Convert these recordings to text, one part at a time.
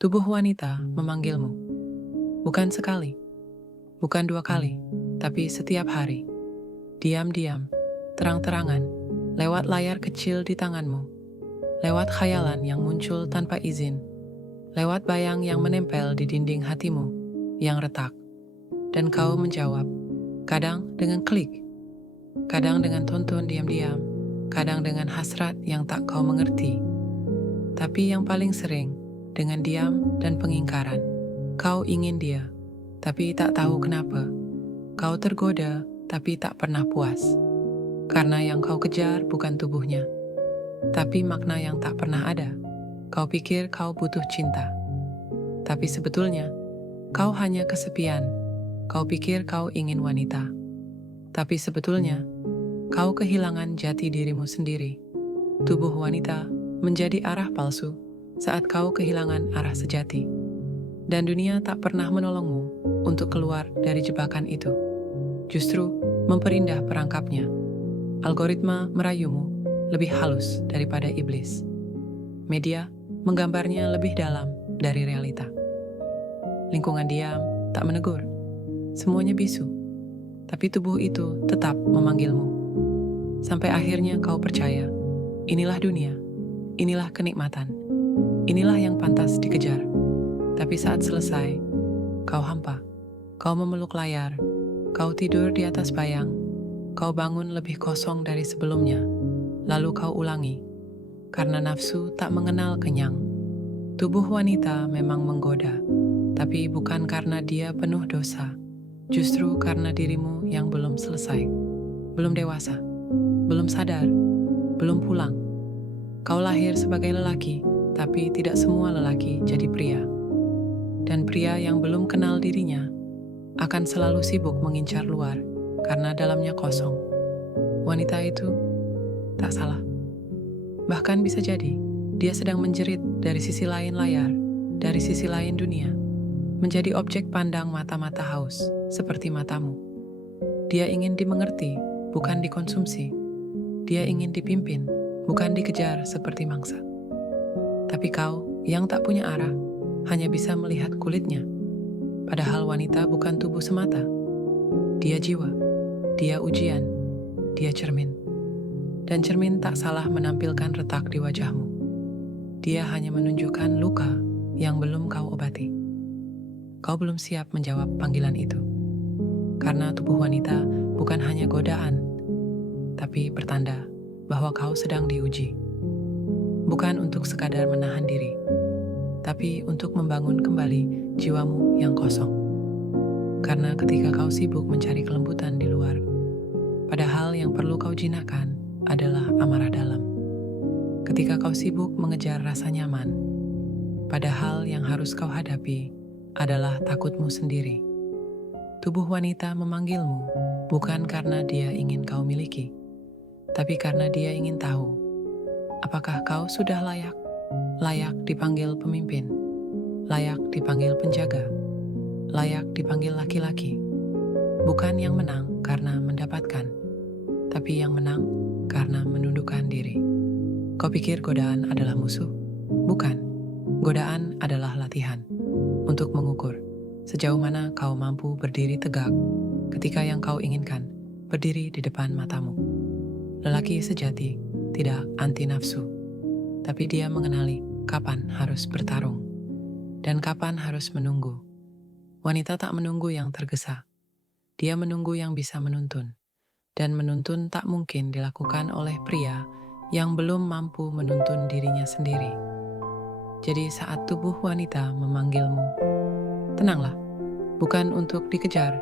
Tubuh wanita memanggilmu, bukan sekali, bukan dua kali, tapi setiap hari. Diam-diam, terang-terangan, lewat layar kecil di tanganmu, lewat khayalan yang muncul tanpa izin, lewat bayang yang menempel di dinding hatimu yang retak. Dan kau menjawab, kadang dengan klik, kadang dengan tonton diam-diam, kadang dengan hasrat yang tak kau mengerti. Tapi yang paling sering, dengan diam dan pengingkaran. Kau ingin dia, tapi tak tahu kenapa. Kau tergoda, tapi tak pernah puas. Karena yang kau kejar bukan tubuhnya, tapi makna yang tak pernah ada. Kau pikir kau butuh cinta, tapi sebetulnya kau hanya kesepian. Kau pikir kau ingin wanita, tapi sebetulnya kau kehilangan jati dirimu sendiri. Tubuh wanita menjadi arah palsu saat kau kehilangan arah sejati. Dan dunia tak pernah menolongmu untuk keluar dari jebakan itu. Justru memperindah perangkapnya. Algoritma merayumu lebih halus daripada iblis. Media menggambarnya lebih dalam dari realita. Lingkungan diam, tak menegur. Semuanya bisu. Tapi tubuh itu tetap memanggilmu. Sampai akhirnya kau percaya, inilah dunia, inilah kenikmatan, inilah yang pantas dikejar. Tapi saat selesai, kau hampa, kau memeluk layar, kau tidur di atas bayang, kau bangun lebih kosong dari sebelumnya, lalu kau ulangi, karena nafsu tak mengenal kenyang. Tubuh wanita memang menggoda, tapi bukan karena dia penuh dosa, justru karena dirimu yang belum selesai, belum dewasa, belum sadar, belum pulang. Kau lahir sebagai lelaki, tapi tidak semua lelaki jadi pria. Dan pria yang belum kenal dirinya akan selalu sibuk mengincar luar karena dalamnya kosong. Wanita itu tak salah. Bahkan bisa jadi dia sedang menjerit dari sisi lain layar, dari sisi lain dunia, menjadi objek pandang mata-mata haus seperti matamu. Dia ingin dimengerti, bukan dikonsumsi. Dia ingin dipimpin, bukan dikejar seperti mangsa. Tapi kau yang tak punya arah hanya bisa melihat kulitnya. Padahal wanita bukan tubuh semata. Dia jiwa, dia ujian, dia cermin. Dan cermin tak salah menampilkan retak di wajahmu. Dia hanya menunjukkan luka yang belum kau obati. Kau belum siap menjawab panggilan itu. Karena tubuh wanita bukan hanya godaan, tapi pertanda bahwa kau sedang diuji. Bukan untuk sekadar menahan diri, tapi untuk membangun kembali jiwamu yang kosong. Karena ketika kau sibuk mencari kelembutan di luar, padahal yang perlu kau jinakkan adalah amarah dalam. Ketika kau sibuk mengejar rasa nyaman, padahal yang harus kau hadapi adalah takutmu sendiri. Tubuh wanita memanggilmu bukan karena dia ingin kau miliki, tapi karena dia ingin tahu apakah kau sudah layak dipanggil pemimpin, layak dipanggil penjaga, layak dipanggil laki-laki. Bukan yang menang karena mendapatkan, tapi yang menang karena menundukkan diri. Kau pikir godaan adalah musuh? Bukan. Godaan adalah latihan untuk mengukur sejauh mana kau mampu berdiri tegak ketika yang kau inginkan berdiri di depan matamu. Lelaki sejati tidak anti nafsu, tapi dia mengenali kapan harus bertarung dan kapan harus menunggu. Wanita tak menunggu yang tergesa. Dia menunggu yang bisa menuntun. Dan menuntun tak mungkin dilakukan oleh pria yang belum mampu menuntun dirinya sendiri. Jadi saat tubuh wanita memanggilmu, tenanglah, bukan untuk dikejar,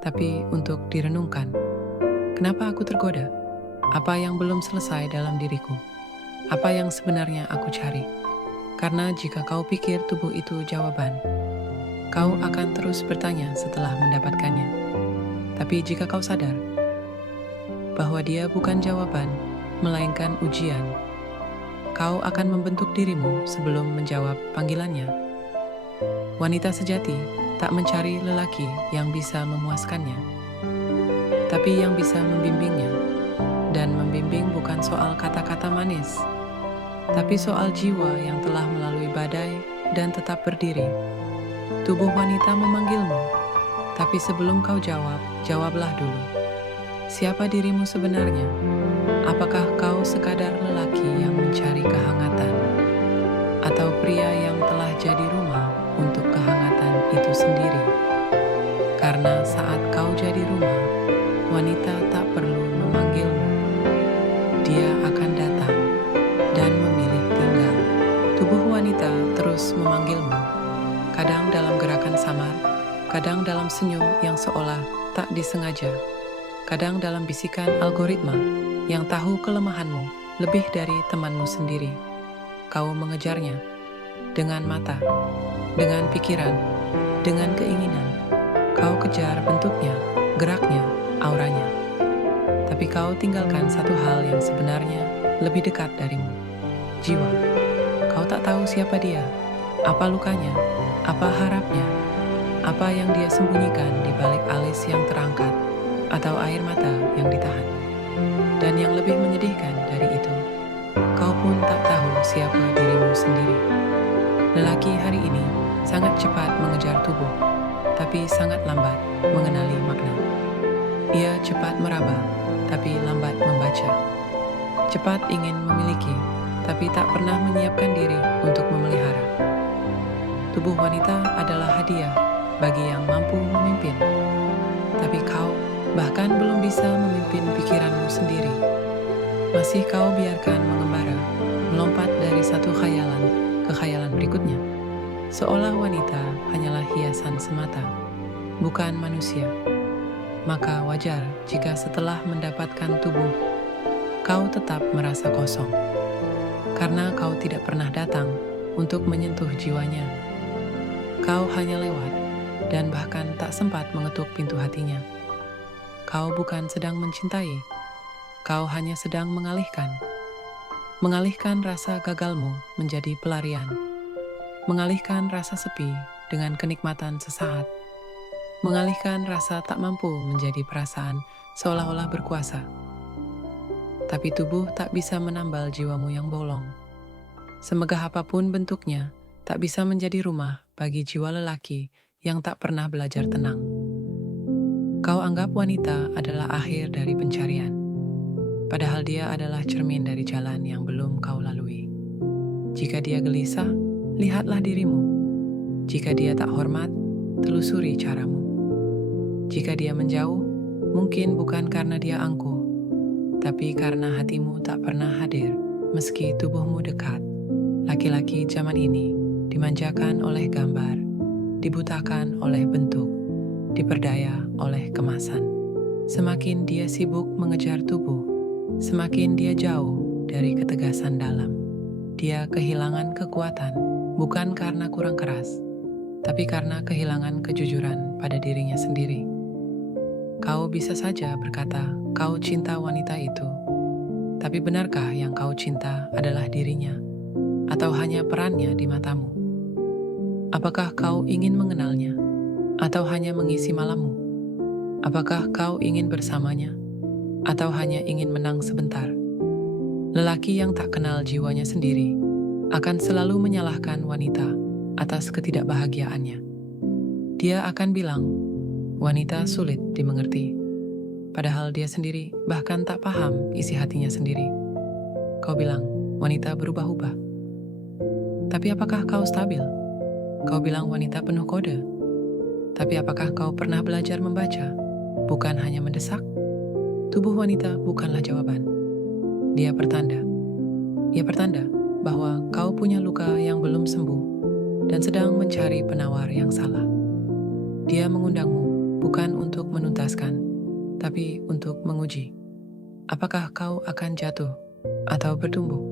tapi untuk direnungkan. Kenapa aku tergoda? Apa yang belum selesai dalam diriku? Apa yang sebenarnya aku cari? Karena jika kau pikir tubuh itu jawaban, kau akan terus bertanya setelah mendapatkannya. Tapi jika kau sadar bahwa dia bukan jawaban, melainkan ujian, kau akan membentuk dirimu sebelum menjawab panggilannya. Wanita sejati tak mencari lelaki yang bisa memuaskannya, tapi yang bisa membimbingnya. Dan membimbing bukan soal kata-kata manis, tapi soal jiwa yang telah melalui badai dan tetap berdiri. Tubuh wanita memanggilmu, tapi sebelum kau jawab, jawablah dulu. Siapa dirimu sebenarnya? Apakah kau sekadar lelaki yang mencari kehangatan? Atau pria yang telah jadi rumah untuk kehangatan itu sendiri? Karena saat kau jadi rumah, wanita tak perlu memanggilmu. Dia akan datang dan memilih tinggal. Tubuh wanita terus memanggilmu, kadang dalam gerakan samar, kadang dalam senyum yang seolah tak disengaja, kadang dalam bisikan algoritma yang tahu kelemahanmu lebih dari temanmu sendiri. Kau mengejarnya dengan mata, dengan pikiran, dengan keinginan. Kau kejar bentuknya, geraknya, auranya. Tapi kau tinggalkan satu hal yang sebenarnya lebih dekat darimu, jiwa. Kau tak tahu siapa dia, apa lukanya, apa harapnya, apa yang dia sembunyikan di balik alis yang terangkat, atau air mata yang ditahan. Dan yang lebih menyedihkan dari itu, kau pun tak tahu siapa dirimu sendiri. Lelaki hari ini sangat cepat mengejar tubuh, tapi sangat lambat mengenali makna. Ia cepat meraba, tapi lambat membaca. Cepat ingin memiliki, tapi tak pernah menyiapkan diri untuk memelihara. Tubuh wanita adalah hadiah bagi yang mampu memimpin. Tapi kau bahkan belum bisa memimpin pikiranmu sendiri. Masih kau biarkan mengembara, melompat dari satu khayalan ke khayalan berikutnya. Seolah wanita hanyalah hiasan semata, bukan manusia. Maka wajar jika setelah mendapatkan tubuh, kau tetap merasa kosong. Karena kau tidak pernah datang untuk menyentuh jiwanya. Kau hanya lewat dan bahkan tak sempat mengetuk pintu hatinya. Kau bukan sedang mencintai, kau hanya sedang mengalihkan. Mengalihkan rasa gagalmu menjadi pelarian. Mengalihkan rasa sepi dengan kenikmatan sesaat. Mengalihkan rasa tak mampu menjadi perasaan seolah-olah berkuasa. Tapi tubuh tak bisa menambal jiwamu yang bolong. Semegah apapun bentuknya, tak bisa menjadi rumah bagi jiwa lelaki yang tak pernah belajar tenang. Kau anggap wanita adalah akhir dari pencarian, padahal dia adalah cermin dari jalan yang belum kau lalui. Jika dia gelisah, lihatlah dirimu. Jika dia tak hormat, telusuri caramu. Jika dia menjauh, mungkin bukan karena dia angkuh, tapi karena hatimu tak pernah hadir meski tubuhmu dekat. Laki-laki zaman ini dimanjakan oleh gambar, dibutakan oleh bentuk, diperdaya oleh kemasan. Semakin dia sibuk mengejar tubuh, semakin dia jauh dari ketegasan dalam. Dia kehilangan kekuatan, bukan karena kurang keras, tapi karena kehilangan kejujuran pada dirinya sendiri. Kau bisa saja berkata, kau cinta wanita itu. Tapi benarkah yang kau cinta adalah dirinya? Atau hanya perannya di matamu? Apakah kau ingin mengenalnya? Atau hanya mengisi malammu? Apakah kau ingin bersamanya? Atau hanya ingin menang sebentar? Lelaki yang tak kenal jiwanya sendiri akan selalu menyalahkan wanita atas ketidakbahagiaannya. Dia akan bilang, wanita sulit dimengerti, padahal dia sendiri bahkan tak paham isi hatinya sendiri. Kau bilang, wanita berubah-ubah. Tapi apakah kau stabil? Kau bilang wanita penuh kode. Tapi apakah kau pernah belajar membaca, bukan hanya mendesak? Tubuh wanita bukanlah jawaban. Dia pertanda. Ia pertanda bahwa kau punya luka yang belum sembuh dan sedang mencari penawar yang salah. Dia mengundangmu bukan untuk menuntaskan, tapi untuk menguji. Apakah kau akan jatuh atau bertumbuh?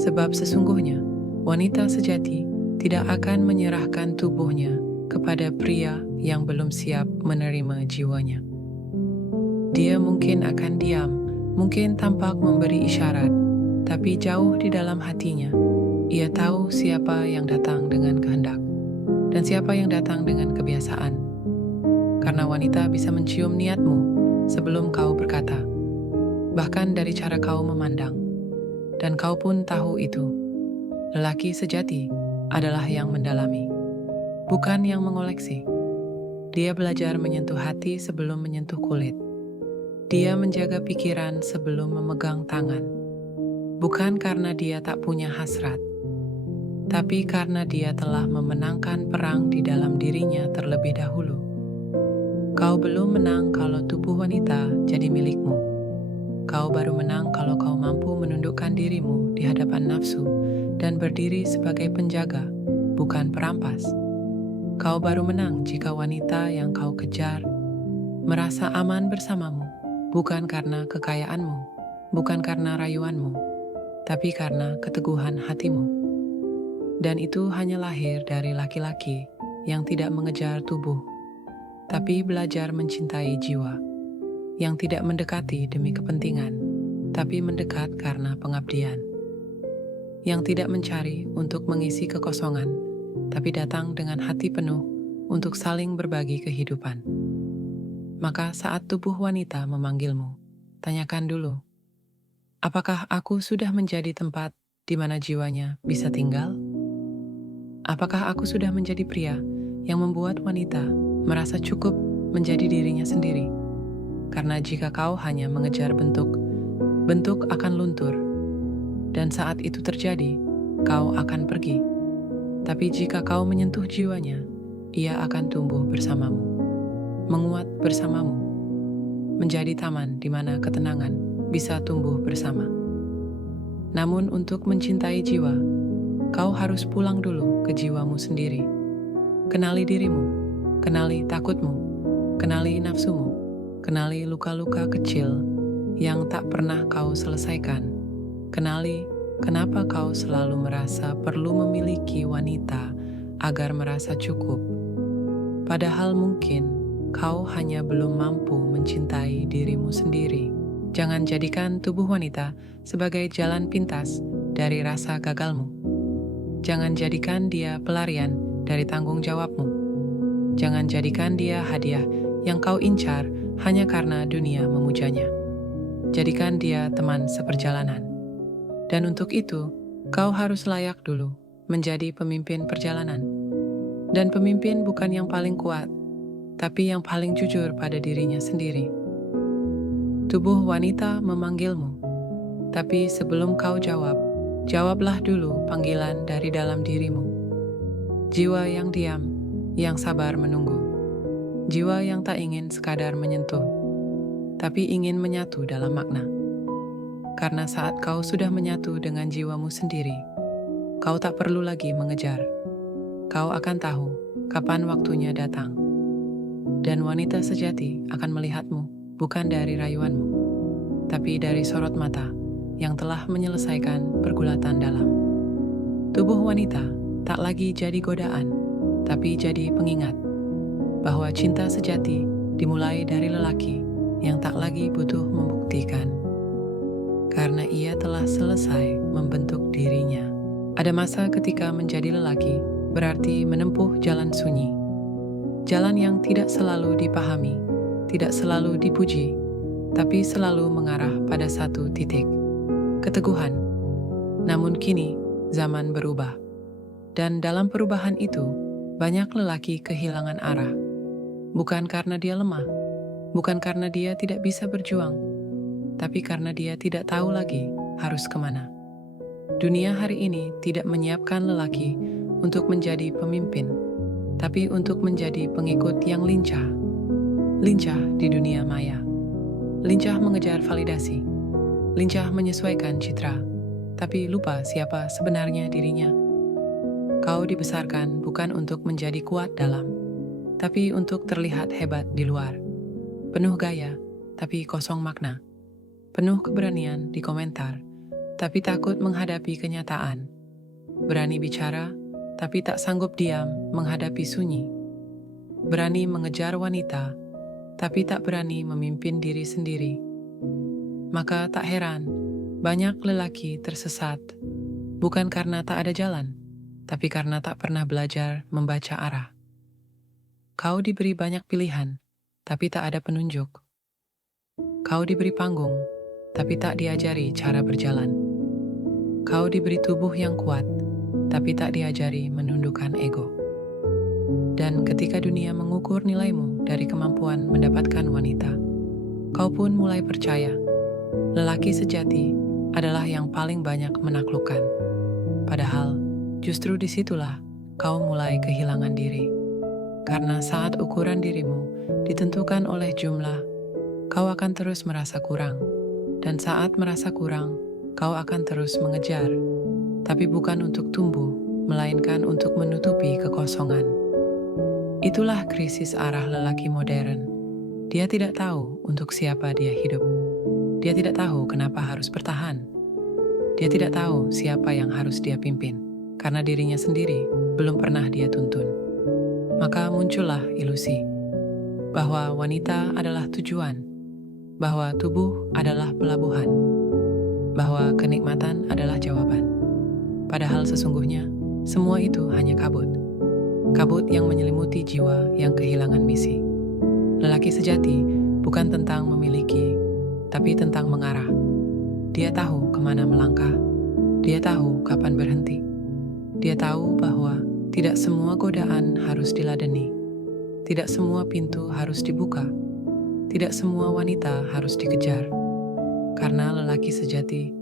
Sebab sesungguhnya, wanita sejati tidak akan menyerahkan tubuhnya kepada pria yang belum siap menerima jiwanya. Dia mungkin akan diam, mungkin tampak memberi isyarat, tapi jauh di dalam hatinya, ia tahu siapa yang datang dengan kehendak dan siapa yang datang dengan kebiasaan. Karena wanita bisa mencium niatmu sebelum kau berkata, bahkan dari cara kau memandang. Dan kau pun tahu itu. Lelaki sejati adalah yang mendalami, bukan yang mengoleksi. Dia belajar menyentuh hati sebelum menyentuh kulit. Dia menjaga pikiran sebelum memegang tangan. Bukan karena dia tak punya hasrat, tapi karena dia telah memenangkan perang di dalam dirinya terlebih dahulu. Kau belum menang kalau tubuh wanita jadi milikmu. Kau baru menang kalau kau mampu menundukkan dirimu di hadapan nafsu dan berdiri sebagai penjaga, bukan perampas. Kau baru menang jika wanita yang kau kejar merasa aman bersamamu, bukan karena kekayaanmu, bukan karena rayuanmu, tapi karena keteguhan hatimu. Dan itu hanya lahir dari laki-laki yang tidak mengejar tubuh, tapi belajar mencintai jiwa, yang tidak mendekati demi kepentingan, tapi mendekat karena pengabdian, yang tidak mencari untuk mengisi kekosongan, tapi datang dengan hati penuh untuk saling berbagi kehidupan. Maka saat tubuh wanita memanggilmu, tanyakan dulu, apakah aku sudah menjadi tempat di mana jiwanya bisa tinggal? Apakah aku sudah menjadi pria yang membuat wanita merasa cukup menjadi dirinya sendiri? Karena jika kau hanya mengejar bentuk, bentuk akan luntur. Dan saat itu terjadi, kau akan pergi. Tapi jika kau menyentuh jiwanya, ia akan tumbuh bersamamu, menguat bersamamu, menjadi taman di mana ketenangan bisa tumbuh bersama. Namun untuk mencintai jiwa, kau harus pulang dulu ke jiwamu sendiri. Kenali dirimu, kenali takutmu, kenali nafsumu, kenali luka-luka kecil yang tak pernah kau selesaikan. Kenali kenapa kau selalu merasa perlu memiliki wanita agar merasa cukup. Padahal mungkin kau hanya belum mampu mencintai dirimu sendiri. Jangan jadikan tubuh wanita sebagai jalan pintas dari rasa gagalmu. Jangan jadikan dia pelarian dari tanggung jawabmu. Jangan jadikan dia hadiah yang kau incar hanya karena dunia memujanya. Jadikan dia teman seperjalanan. Dan untuk itu, kau harus layak dulu menjadi pemimpin perjalanan. Dan pemimpin bukan yang paling kuat, tapi yang paling jujur pada dirinya sendiri. Tubuh wanita memanggilmu, tapi sebelum kau jawab, jawablah dulu panggilan dari dalam dirimu. Jiwa yang diam, yang sabar menunggu. Jiwa yang tak ingin sekadar menyentuh, tapi ingin menyatu dalam makna. Karena saat kau sudah menyatu dengan jiwamu sendiri, kau tak perlu lagi mengejar. Kau akan tahu kapan waktunya datang. Dan wanita sejati akan melihatmu bukan dari rayuanmu, tapi dari sorot mata yang telah menyelesaikan pergulatan dalam. Tubuh wanita tak lagi jadi godaan, tapi jadi pengingat bahwa cinta sejati dimulai dari lelaki yang tak lagi butuh membuktikan, karena ia telah selesai membentuk dirinya. Ada masa ketika menjadi lelaki berarti menempuh jalan sunyi, jalan yang tidak selalu dipahami, tidak selalu dipuji, tapi selalu mengarah pada satu titik, keteguhan. Namun kini, zaman berubah. Dan dalam perubahan itu, banyak lelaki kehilangan arah. Bukan karena dia lemah, bukan karena dia tidak bisa berjuang, tapi karena dia tidak tahu lagi harus kemana. Dunia hari ini tidak menyiapkan lelaki untuk menjadi pemimpin, tapi untuk menjadi pengikut yang lincah. Lincah di dunia maya. Lincah mengejar validasi. Lincah menyesuaikan citra, tapi lupa siapa sebenarnya dirinya. Kau dibesarkan bukan untuk menjadi kuat dalam, tapi untuk terlihat hebat di luar. Penuh gaya, tapi kosong makna. Penuh keberanian di komentar, tapi takut menghadapi kenyataan. Berani bicara, tapi tak sanggup diam menghadapi sunyi. Berani mengejar wanita, tapi tak berani memimpin diri sendiri. Maka tak heran, banyak lelaki tersesat, bukan karena tak ada jalan, tapi karena tak pernah belajar membaca arah. Kau diberi banyak pilihan, tapi tak ada penunjuk. Kau diberi panggung, tapi tak diajari cara berjalan. Kau diberi tubuh yang kuat, tapi tak diajari menundukkan ego. Dan ketika dunia mengukur nilaimu dari kemampuan mendapatkan wanita, kau pun mulai percaya lelaki sejati adalah yang paling banyak menaklukkan. Padahal justru disitulah kau mulai kehilangan diri. Karena saat ukuran dirimu ditentukan oleh jumlah, kau akan terus merasa kurang. Dan saat merasa kurang, kau akan terus mengejar. Tapi bukan untuk tumbuh, melainkan untuk menutupi kekosongan. Itulah krisis arah lelaki modern. Dia tidak tahu untuk siapa dia hidup. Dia tidak tahu kenapa harus bertahan. Dia tidak tahu siapa yang harus dia pimpin, karena dirinya sendiri belum pernah dia tuntun. Maka muncullah ilusi bahwa wanita adalah tujuan, bahwa tubuh adalah pelabuhan, bahwa kenikmatan adalah jawaban. Padahal sesungguhnya semua itu hanya kabut. Kabut yang menyelimuti jiwa yang kehilangan misi. Lelaki sejati bukan tentang memiliki, tapi tentang mengarah. Dia tahu kemana melangkah. Dia tahu kapan berhenti. Dia tahu bahwa tidak semua godaan harus diladeni. Tidak semua pintu harus dibuka. Tidak semua wanita harus dikejar. Karena lelaki sejati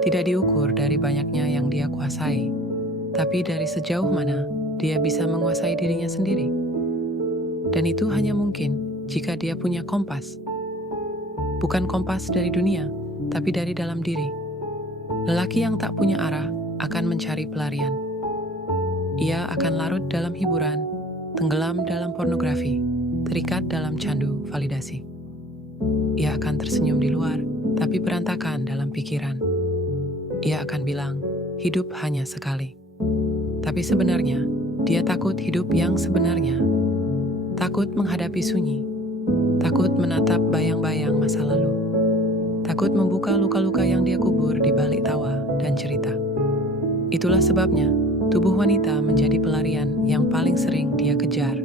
tidak diukur dari banyaknya yang dia kuasai, tapi dari sejauh mana dia bisa menguasai dirinya sendiri. Dan itu hanya mungkin jika dia punya kompas. Bukan kompas dari dunia, tapi dari dalam diri. Lelaki yang tak punya arah akan mencari pelarian. Ia akan larut dalam hiburan, tenggelam dalam pornografi, terikat dalam candu validasi. Ia akan tersenyum di luar, tapi berantakan dalam pikiran. Ia akan bilang, hidup hanya sekali. Tapi sebenarnya, dia takut hidup yang sebenarnya. Takut menghadapi sunyi. Takut menatap bayang-bayang masa lalu. Takut membuka luka-luka yang dia kubur di balik tawa dan cerita. Itulah sebabnya tubuh wanita menjadi pelarian yang paling sering dia kejar.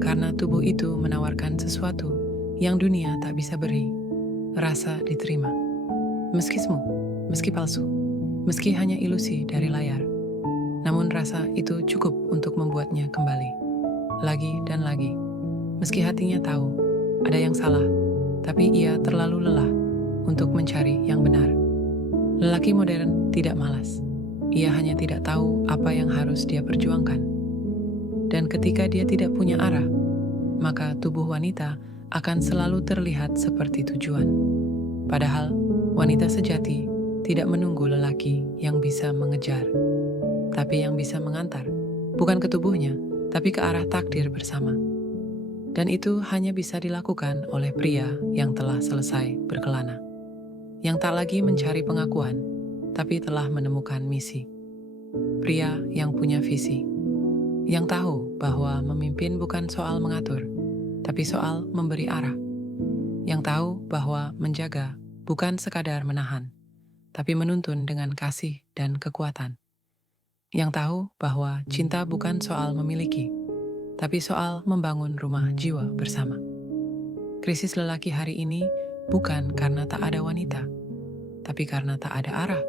Karena tubuh itu menawarkan sesuatu yang dunia tak bisa beri. Rasa diterima. Meski semu, meski palsu, meski hanya ilusi dari layar. Namun rasa itu cukup untuk membuatnya kembali. Lagi dan lagi. Meski hatinya tahu ada yang salah, tapi ia terlalu lelah untuk mencari yang benar. Lelaki modern tidak malas. Ia hanya tidak tahu apa yang harus dia perjuangkan. Dan ketika dia tidak punya arah, maka tubuh wanita akan selalu terlihat seperti tujuan. Padahal wanita sejati tidak menunggu lelaki yang bisa mengejar, tapi yang bisa mengantar, bukan ke tubuhnya, tapi ke arah takdir bersama. Dan itu hanya bisa dilakukan oleh pria yang telah selesai berkelana, yang tak lagi mencari pengakuan, tapi telah menemukan misi. Pria yang punya visi, yang tahu bahwa memimpin bukan soal mengatur, tapi soal memberi arah. Yang tahu bahwa menjaga bukan sekadar menahan, tapi menuntun dengan kasih dan kekuatan. Yang tahu bahwa cinta bukan soal memiliki, tapi soal membangun rumah jiwa bersama. Krisis lelaki hari ini bukan karena tak ada wanita, tapi karena tak ada arah.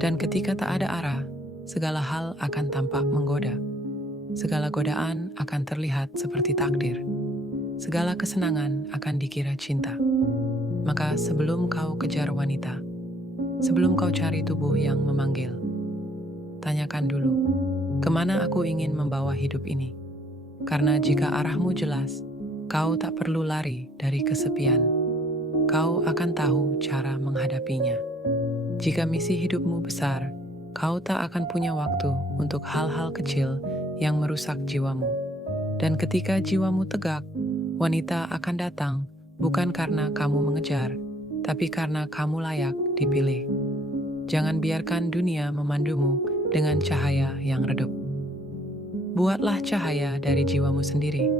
Dan ketika tak ada arah, segala hal akan tampak menggoda. Segala godaan akan terlihat seperti takdir. Segala kesenangan akan dikira cinta. Maka sebelum kau kejar wanita, sebelum kau cari tubuh yang memanggil, tanyakan dulu, kemana aku ingin membawa hidup ini? Karena jika arahmu jelas, kau tak perlu lari dari kesepian. Kau akan tahu cara menghadapinya. Jika misi hidupmu besar, kau tak akan punya waktu untuk hal-hal kecil yang merusak jiwamu. Dan ketika jiwamu tegak, wanita akan datang bukan karena kamu mengejar, tapi karena kamu layak dipilih. Jangan biarkan dunia memandumu dengan cahaya yang redup. Buatlah cahaya dari jiwamu sendiri.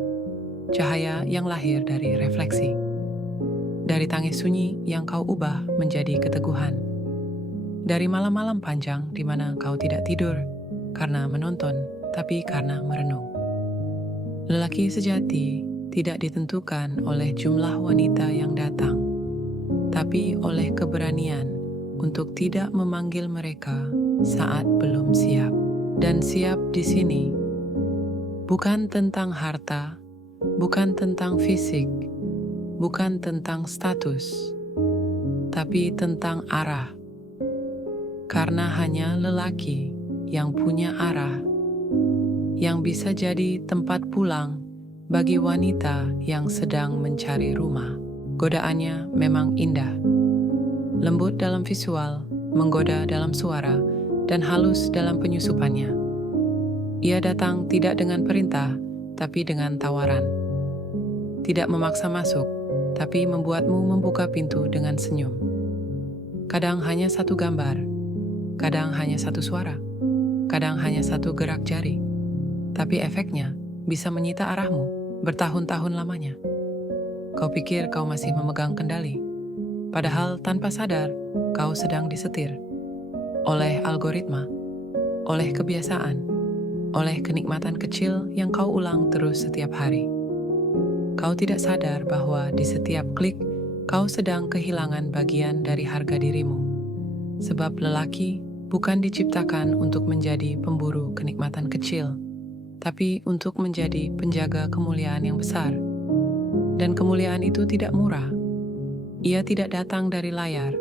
Cahaya yang lahir dari refleksi. Dari tangis sunyi yang kau ubah menjadi keteguhan. Dari malam-malam panjang di mana kau tidak tidur karena menonton, tapi karena merenung. Lelaki sejati tidak ditentukan oleh jumlah wanita yang datang, tapi oleh keberanian untuk tidak memanggil mereka saat belum siap. dan siap di sini. Bukan tentang harta, bukan tentang fisik, bukan tentang status, tapi tentang arah. Karena hanya lelaki yang punya arah, yang bisa jadi tempat pulang bagi wanita yang sedang mencari rumah. Godaannya memang indah, lembut dalam visual, menggoda dalam suara, dan halus dalam penyusupannya. Ia datang tidak dengan perintah, tapi dengan tawaran. Tidak memaksa masuk, tapi membuatmu membuka pintu dengan senyum. Kadang hanya satu gambar, kadang hanya satu suara, kadang hanya satu gerak jari, tapi efeknya bisa menyita arahmu bertahun-tahun lamanya. Kau pikir kau masih memegang kendali, padahal tanpa sadar kau sedang disetir oleh algoritma, oleh kebiasaan, oleh kenikmatan kecil yang kau ulang terus setiap hari. Kau tidak sadar bahwa di setiap klik kau sedang kehilangan bagian dari harga dirimu. Sebab lelaki bukan diciptakan untuk menjadi pemburu kenikmatan kecil, tapi untuk menjadi penjaga kemuliaan yang besar. Dan kemuliaan itu tidak murah. Ia tidak datang dari layar,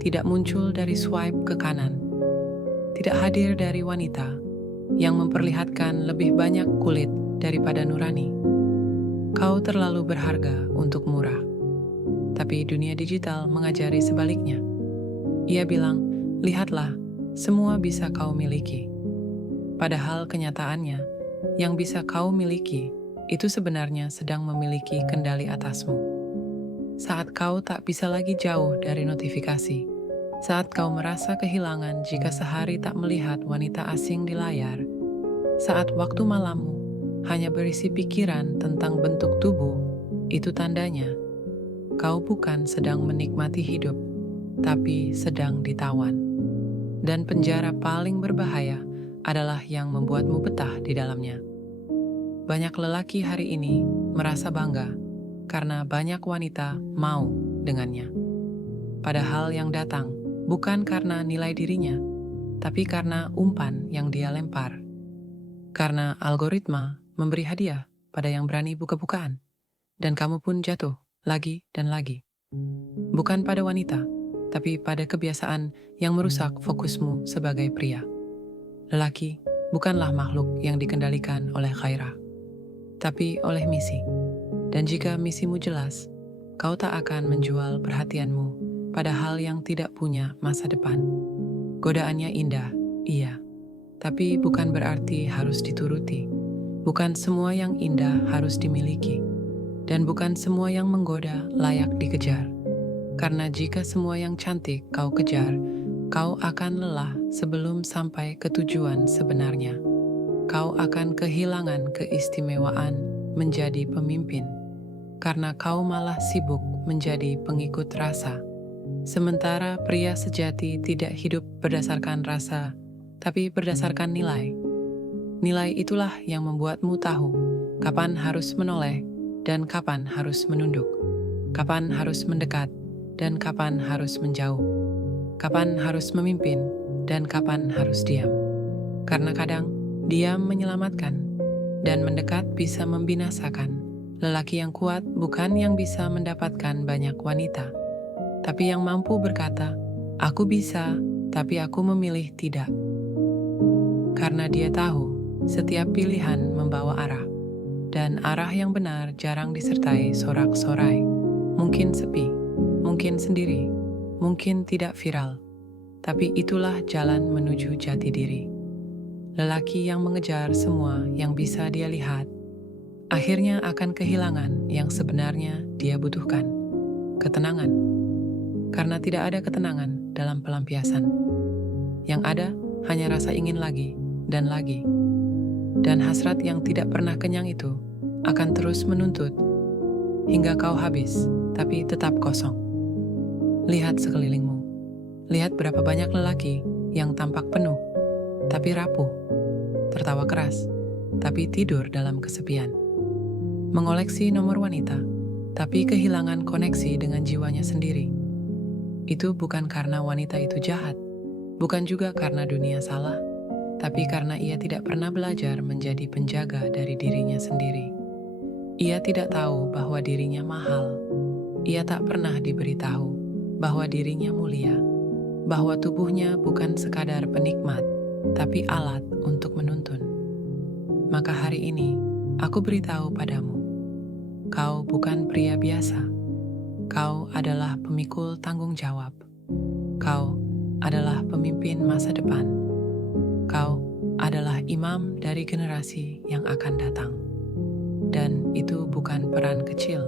tidak muncul dari swipe ke kanan, tidak hadir dari wanita yang memperlihatkan lebih banyak kulit daripada nurani. Kau terlalu berharga untuk murah. Tapi dunia digital mengajari sebaliknya. Ia bilang, lihatlah, semua bisa kau miliki. Padahal kenyataannya, yang bisa kau miliki itu sebenarnya sedang memiliki kendali atasmu. Saat kau tak bisa lagi jauh dari notifikasi, saat kau merasa kehilangan jika sehari tak melihat wanita asing di layar, saat waktu malammu hanya berisi pikiran tentang bentuk tubuh, itu tandanya kau bukan sedang menikmati hidup, tapi sedang ditawan. Dan penjara paling berbahaya adalah yang membuatmu betah di dalamnya. Banyak lelaki hari ini merasa bangga karena banyak wanita mau dengannya. Padahal yang datang bukan karena nilai dirinya, tapi karena umpan yang dia lempar. Karena algoritma memberi hadiah pada yang berani buka-bukaan, dan kamu pun jatuh lagi dan lagi. Bukan pada wanita, tapi pada kebiasaan yang merusak fokusmu sebagai pria. Lelaki bukanlah makhluk yang dikendalikan oleh gairah, tapi oleh misi. Dan jika misimu jelas, kau tak akan menjual perhatianmu pada hal yang tidak punya masa depan. Godaannya indah, iya, tapi bukan berarti harus dituruti. Bukan semua yang indah harus dimiliki, dan bukan semua yang menggoda layak dikejar. Karena jika semua yang cantik kau kejar, kau akan lelah sebelum sampai ke tujuan sebenarnya. Kau akan kehilangan keistimewaan menjadi pemimpin, karena kau malah sibuk menjadi pengikut rasa. Sementara pria sejati tidak hidup berdasarkan rasa, tapi berdasarkan nilai. Nilai itulah yang membuatmu tahu kapan harus menoleh dan kapan harus menunduk, kapan harus mendekat dan kapan harus menjauh, kapan harus memimpin dan kapan harus diam. Karena kadang diam menyelamatkan, dan mendekat bisa membinasakan. Lelaki yang kuat bukan yang bisa mendapatkan banyak wanita, tapi yang mampu berkata, "Aku bisa, tapi aku memilih tidak." Karena dia tahu, setiap pilihan membawa arah, dan arah yang benar jarang disertai sorak-sorai. Mungkin sepi, mungkin sendiri, mungkin tidak viral, tapi itulah jalan menuju jati diri. Lelaki yang mengejar semua yang bisa dia lihat, akhirnya akan kehilangan yang sebenarnya dia butuhkan, ketenangan. Karena tidak ada ketenangan dalam pelampiasan. Yang ada hanya rasa ingin lagi dan lagi. Dan hasrat yang tidak pernah kenyang itu akan terus menuntut hingga kau habis, tapi tetap kosong. Lihat sekelilingmu. Lihat berapa banyak lelaki yang tampak penuh, tapi rapuh, tertawa keras, tapi tidur dalam kesepian. Mengoleksi nomor wanita, tapi kehilangan koneksi dengan jiwanya sendiri. Itu bukan karena wanita itu jahat, bukan juga karena dunia salah, tapi karena ia tidak pernah belajar menjadi penjaga dari dirinya sendiri. Ia tidak tahu bahwa dirinya mahal. Ia tak pernah diberitahu bahwa dirinya mulia, bahwa tubuhnya bukan sekadar penikmat, tapi alat untuk menuntun. Maka hari ini, aku beritahu padamu, kau bukan pria biasa. Kau adalah pemikul tanggung jawab. Kau adalah pemimpin masa depan. Kau adalah imam dari generasi yang akan datang. Dan itu bukan peran kecil.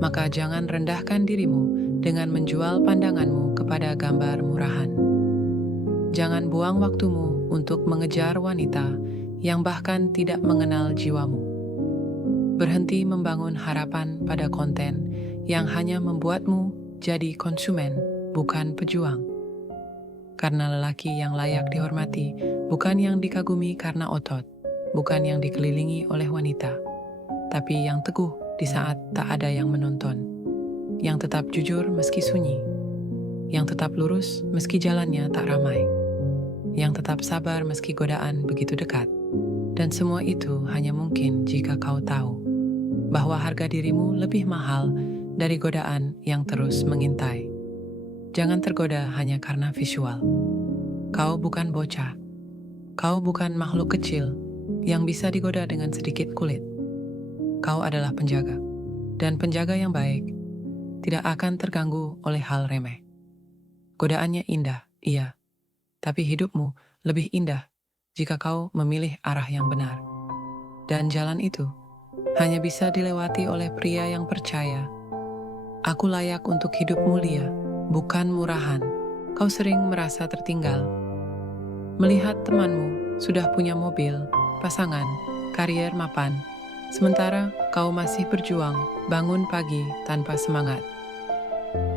Maka jangan rendahkan dirimu dengan menjual pandanganmu kepada gambar murahan. Jangan buang waktumu untuk mengejar wanita yang bahkan tidak mengenal jiwamu. Berhenti membangun harapan pada konten yang hanya membuatmu jadi konsumen, bukan pejuang. Karena lelaki yang layak dihormati bukan yang dikagumi karena otot, bukan yang dikelilingi oleh wanita, tapi yang teguh di saat tak ada yang menonton, yang tetap jujur meski sunyi, yang tetap lurus meski jalannya tak ramai, yang tetap sabar meski godaan begitu dekat. Dan semua itu hanya mungkin jika kau tahu bahwa harga dirimu lebih mahal dari godaan yang terus mengintai. Jangan tergoda hanya karena visual. Kau bukan bocah. Kau bukan makhluk kecil yang bisa digoda dengan sedikit kulit. Kau adalah penjaga. Dan penjaga yang baik tidak akan terganggu oleh hal remeh. Godaannya indah, iya. Tapi hidupmu lebih indah jika kau memilih arah yang benar. Dan jalan itu hanya bisa dilewati oleh pria yang percaya. Aku layak untuk hidup mulia, bukan murahan. Kau sering merasa tertinggal. Melihat temanmu sudah punya mobil, pasangan, karier mapan, sementara kau masih berjuang, bangun pagi tanpa semangat.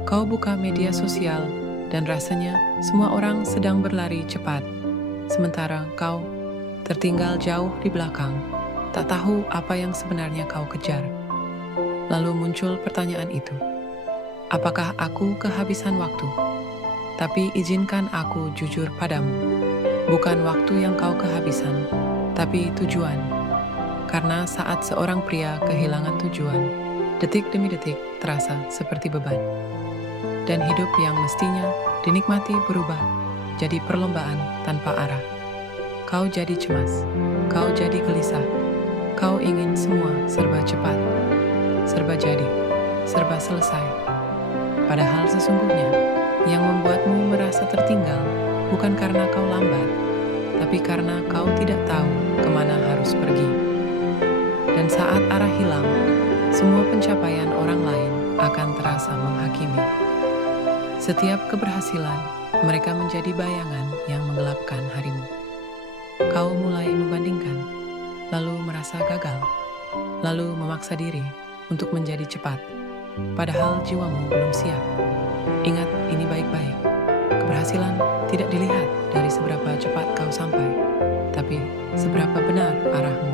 Kau buka media sosial dan rasanya semua orang sedang berlari cepat, sementara kau tertinggal jauh di belakang, tak tahu apa yang sebenarnya kau kejar. Lalu muncul pertanyaan itu. Apakah aku kehabisan waktu? Tapi izinkan aku jujur padamu. Bukan waktu yang kau kehabisan, tapi tujuan. Karena saat seorang pria kehilangan tujuan, detik demi detik terasa seperti beban. Dan hidup yang mestinya dinikmati berubah jadi perlombaan tanpa arah. Kau jadi cemas, kau jadi gelisah, kau ingin semua serba cepat, serba jadi, serba selesai. Padahal sesungguhnya, yang membuatmu merasa tertinggal bukan karena kau lambat, tapi karena kau tidak tahu kemana harus pergi. Dan saat arah hilang, semua pencapaian orang lain akan terasa menghakimi. Setiap keberhasilan, mereka menjadi bayangan yang menggelapkan harimu. Kau mulai membandingkan, lalu merasa gagal, lalu memaksa diri untuk menjadi cepat, padahal jiwamu belum siap. Ingat ini baik-baik, keberhasilan tidak dilihat dari seberapa cepat kau sampai, tapi seberapa benar arahmu.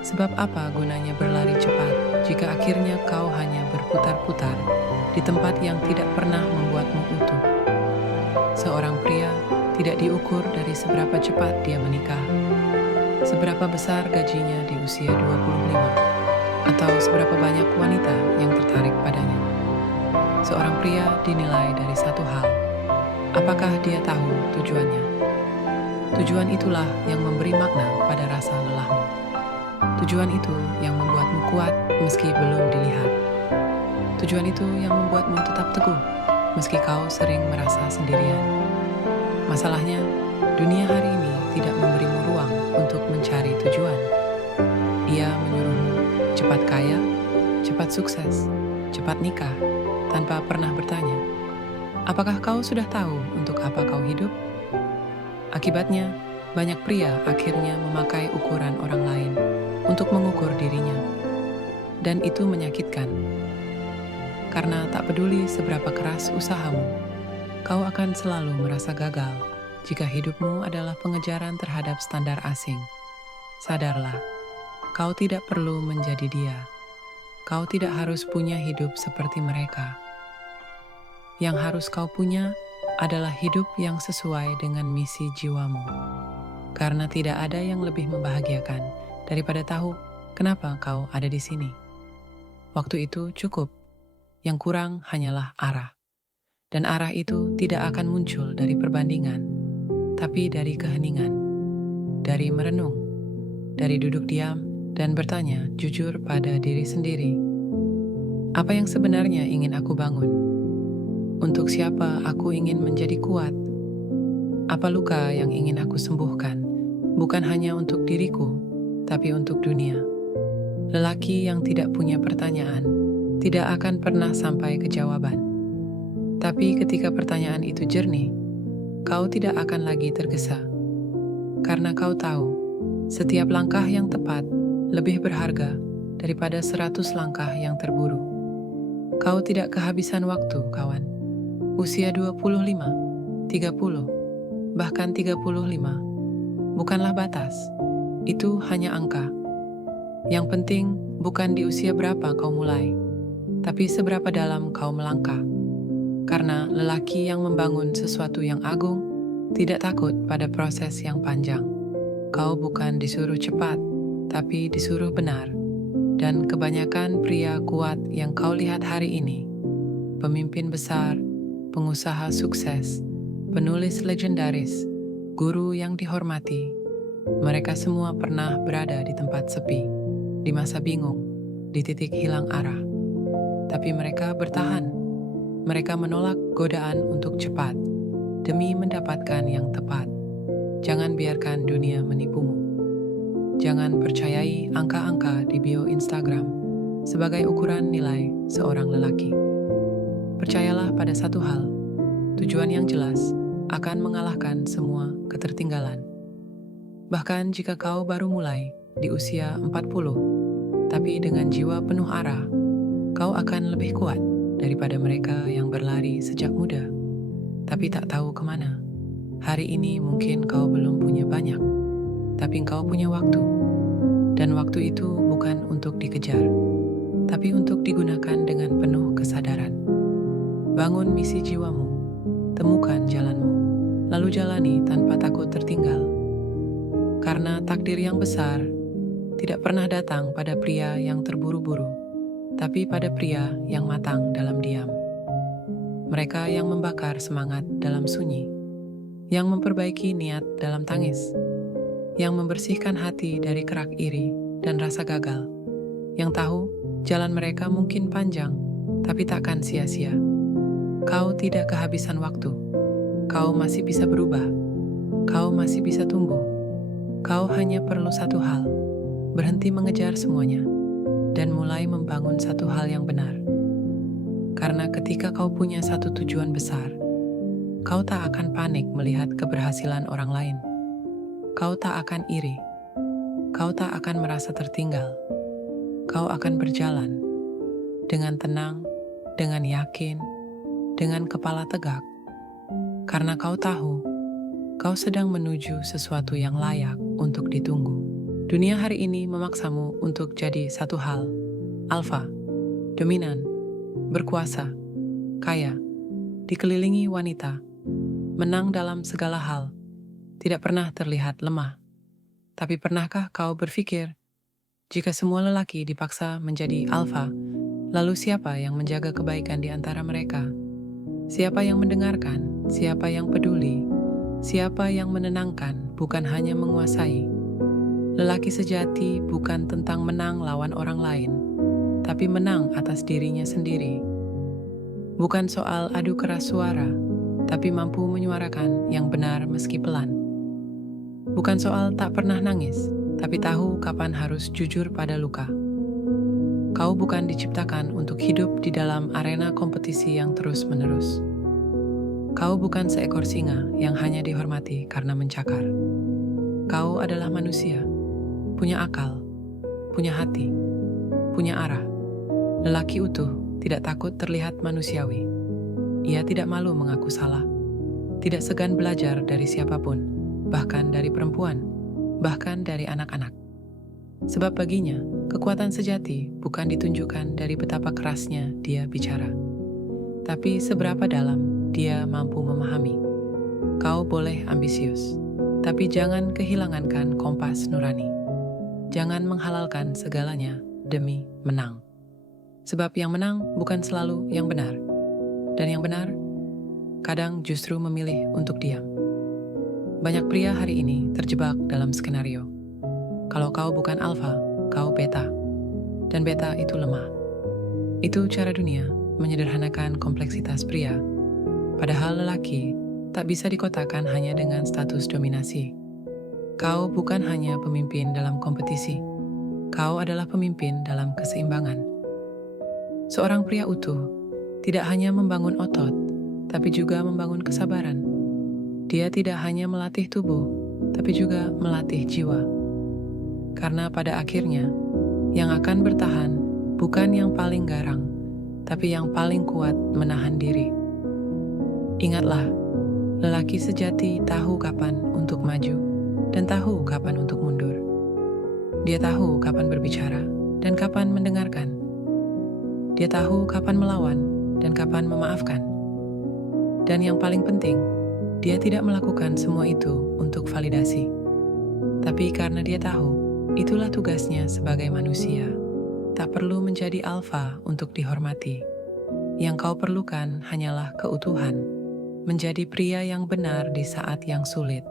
Sebab apa gunanya berlari cepat jika akhirnya kau hanya berputar-putar di tempat yang tidak pernah membuatmu utuh? Seorang pria tidak diukur dari seberapa cepat dia menikah, seberapa besar gajinya di usia 25, atau seberapa banyak wanita yang tertarik padanya. Seorang pria dinilai dari satu hal, apakah dia tahu tujuannya. Tujuan itulah yang memberi makna pada rasa lelahmu. Tujuan itu yang membuatmu kuat meski belum dilihat. Tujuan itu yang membuatmu tetap teguh meski kau sering merasa sendirian. Masalahnya, dunia hari ini tidak memberimu ruang untuk mencari tujuan. Ia menyuruhmu cepat kaya, cepat sukses, cepat nikah, tanpa pernah bertanya, apakah kau sudah tahu untuk apa kau hidup? Akibatnya, banyak pria akhirnya memakai ukuran orang lain untuk mengukur dirinya. Dan itu menyakitkan. Karena tak peduli seberapa keras usahamu, kau akan selalu merasa gagal jika hidupmu adalah pengejaran terhadap standar asing. Sadarlah, kau tidak perlu menjadi dia. Kau tidak harus punya hidup seperti mereka. Yang harus kau punya adalah hidup yang sesuai dengan misi jiwamu. karena tidak ada yang lebih membahagiakan daripada tahu kenapa kau ada di sini. Waktu itu cukup, yang kurang hanyalah arah. Dan arah itu tidak akan muncul dari perbandingan, tapi dari keheningan, dari merenung, dari duduk diam dan bertanya jujur pada diri sendiri. Apa yang sebenarnya ingin aku bangun? Untuk siapa aku ingin menjadi kuat? Apa luka yang ingin aku sembuhkan? Bukan hanya untuk diriku, tapi untuk dunia. Lelaki yang tidak punya pertanyaan tidak akan pernah sampai ke jawaban. Tapi ketika pertanyaan itu jernih, kau tidak akan lagi tergesa. Karena kau tahu, setiap langkah yang tepat lebih berharga daripada 100 langkah yang terburu. Kau tidak kehabisan waktu, kawan. Usia 25, 30, bahkan 35, bukanlah batas. Itu hanya angka. Yang penting bukan di usia berapa kau mulai, tapi seberapa dalam kau melangkah. Karena lelaki yang membangun sesuatu yang agung tidak takut pada proses yang panjang. Kau bukan disuruh cepat, tapi disuruh benar. Dan kebanyakan pria kuat yang kau lihat hari ini, pemimpin besar, pengusaha sukses, penulis legendaris, guru yang dihormati, mereka semua pernah berada di tempat sepi, di masa bingung, di titik hilang arah. Tapi mereka bertahan. Mereka menolak godaan untuk cepat demi mendapatkan yang tepat. Jangan biarkan dunia menipumu. Jangan percayai angka-angka di bio Instagram sebagai ukuran nilai seorang lelaki. Percayalah pada satu hal, tujuan yang jelas akan mengalahkan semua ketertinggalan. Bahkan jika kau baru mulai di usia 40, tapi dengan jiwa penuh arah, kau akan lebih kuat daripada mereka yang berlari sejak muda, tapi tak tahu kemana. Hari ini mungkin kau belum punya banyak, tapi kau punya waktu. Dan waktu itu bukan untuk dikejar, tapi untuk digunakan dengan penuh kesadaran. Bangun misi jiwamu, temukan jalanmu, lalu jalani tanpa takut tertinggal. Karena takdir yang besar tidak pernah datang pada pria yang terburu-buru, tapi pada pria yang matang dalam diam. Mereka yang membakar semangat dalam sunyi, yang memperbaiki niat dalam tangis, yang membersihkan hati dari kerak iri dan rasa gagal, yang tahu jalan mereka mungkin panjang, tapi takkan sia-sia. Kau tidak kehabisan waktu. Kau masih bisa berubah. Kau masih bisa tumbuh. Kau hanya perlu satu hal, berhenti mengejar semuanya, dan mulai membangun satu hal yang benar. Karena ketika kau punya satu tujuan besar, kau tak akan panik melihat keberhasilan orang lain. Kau tak akan iri. Kau tak akan merasa tertinggal. Kau akan berjalan dengan tenang, dengan yakin, dengan kepala tegak. Karena kau tahu, kau sedang menuju sesuatu yang layak untuk ditunggu. Dunia hari ini memaksamu untuk jadi satu hal: alfa, dominan, berkuasa, kaya, dikelilingi wanita, menang dalam segala hal, tidak pernah terlihat lemah. Tapi pernahkah kau berpikir, jika semua lelaki dipaksa menjadi alfa, lalu siapa yang menjaga kebaikan di antara mereka? Siapa yang mendengarkan? Siapa yang peduli? Siapa yang menenangkan, bukan hanya menguasai? Lelaki sejati bukan tentang menang lawan orang lain, tapi menang atas dirinya sendiri. Bukan soal adu keras suara, tapi mampu menyuarakan yang benar meski pelan. Bukan soal tak pernah nangis, tapi tahu kapan harus jujur pada luka. Kau bukan diciptakan untuk hidup di dalam arena kompetisi yang terus-menerus. Kau bukan seekor singa yang hanya dihormati karena mencakar. Kau adalah manusia, punya akal, punya hati, punya arah. Lelaki utuh tidak takut terlihat manusiawi. Ia tidak malu mengaku salah, tidak segan belajar dari siapapun, bahkan dari perempuan, bahkan dari anak-anak. Sebab baginya, kekuatan sejati bukan ditunjukkan dari betapa kerasnya dia bicara, tapi seberapa dalam dia mampu memahami. Kau boleh ambisius, tapi jangan kehilangankan kompas nurani. Jangan menghalalkan segalanya demi menang. Sebab yang menang bukan selalu yang benar. Dan yang benar kadang justru memilih untuk diam. Banyak pria hari ini terjebak dalam skenario. Kalau kau bukan alfa, kau beta. Dan beta itu lemah. Itu cara dunia menyederhanakan kompleksitas pria. Padahal lelaki tak bisa dikotakan hanya dengan status dominasi. Kau bukan hanya pemimpin dalam kompetisi. Kau adalah pemimpin dalam keseimbangan. Seorang pria utuh tidak hanya membangun otot, tapi juga membangun kesabaran. Dia tidak hanya melatih tubuh, tapi juga melatih jiwa. Karena pada akhirnya, yang akan bertahan bukan yang paling garang, tapi yang paling kuat menahan diri. Ingatlah, lelaki sejati tahu kapan untuk maju dan tahu kapan untuk mundur. Dia tahu kapan berbicara dan kapan mendengarkan. Dia tahu kapan melawan dan kapan memaafkan. Dan yang paling penting, dia tidak melakukan semua itu untuk validasi. Tapi karena dia tahu, itulah tugasnya sebagai manusia. Tak perlu menjadi alfa untuk dihormati. Yang kau perlukan hanyalah keutuhan. Menjadi pria yang benar di saat yang sulit.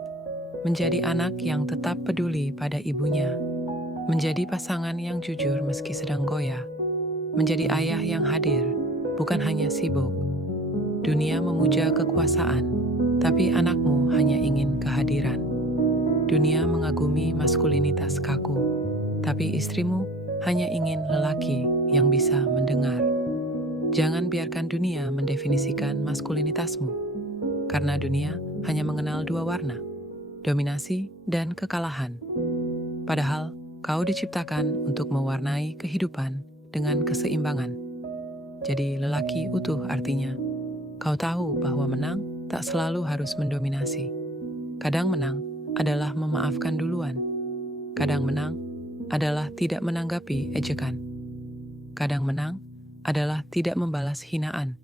Menjadi anak yang tetap peduli pada ibunya. Menjadi pasangan yang jujur meski sedang goyah. Menjadi ayah yang hadir, bukan hanya sibuk. Dunia memuja kekuasaan, tapi anakmu hanya ingin kehadiran. Dunia mengagumi maskulinitas kaku, tapi istrimu hanya ingin lelaki yang bisa mendengar. Jangan biarkan dunia mendefinisikan maskulinitasmu, karena dunia hanya mengenal dua warna, dominasi dan kekalahan. Padahal kau diciptakan untuk mewarnai kehidupan dengan keseimbangan. Jadi lelaki utuh artinya, kau tahu bahwa menang tak selalu harus mendominasi. Kadang menang adalah memaafkan duluan. Kadang menang adalah tidak menanggapi ejekan. Kadang menang adalah tidak membalas hinaan.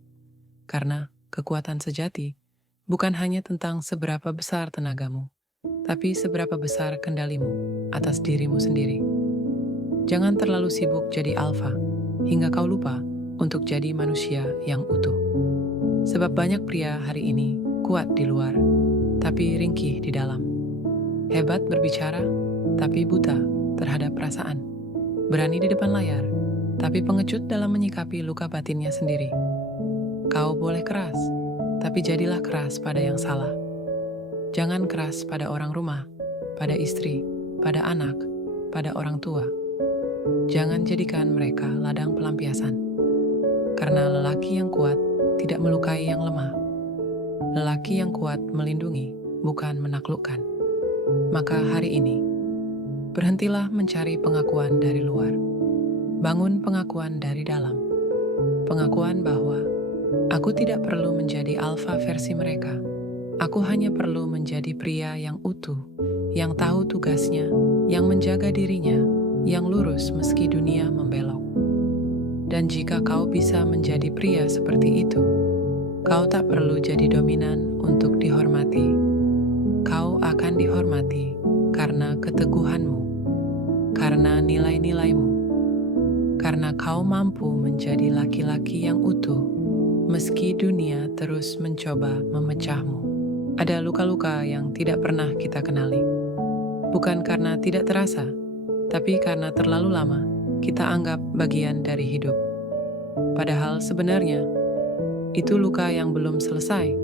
Karena kekuatan sejati bukan hanya tentang seberapa besar tenagamu, tapi seberapa besar kendalimu atas dirimu sendiri. Jangan terlalu sibuk jadi alfa, hingga kau lupa untuk jadi manusia yang utuh. Sebab banyak pria hari ini kuat di luar, tapi ringkih di dalam. Hebat berbicara, tapi buta terhadap perasaan. Berani di depan layar, tapi pengecut dalam menyikapi luka batinnya sendiri. Kau boleh keras, tapi jadilah keras pada yang salah. Jangan keras pada orang rumah, pada istri, pada anak, pada orang tua. Jangan jadikan mereka ladang pelampiasan. Karena lelaki yang kuat tidak melukai yang lemah. Lelaki yang kuat melindungi, bukan menaklukkan. Maka hari ini, berhentilah mencari pengakuan dari luar. Bangun pengakuan dari dalam. Pengakuan bahwa aku tidak perlu menjadi alfa versi mereka. Aku hanya perlu menjadi pria yang utuh, yang tahu tugasnya, yang menjaga dirinya, yang lurus meski dunia membelok. Dan jika kau bisa menjadi pria seperti itu, kau tak perlu jadi dominan untuk dihormati. Kau akan dihormati karena keteguhanmu, karena nilai-nilaimu, karena kau mampu menjadi laki-laki yang utuh, meski dunia terus mencoba memecahmu. Ada luka-luka yang tidak pernah kita kenali, bukan karena tidak terasa, tapi karena terlalu lama kita anggap bagian dari hidup. Padahal sebenarnya, itu luka yang belum selesai.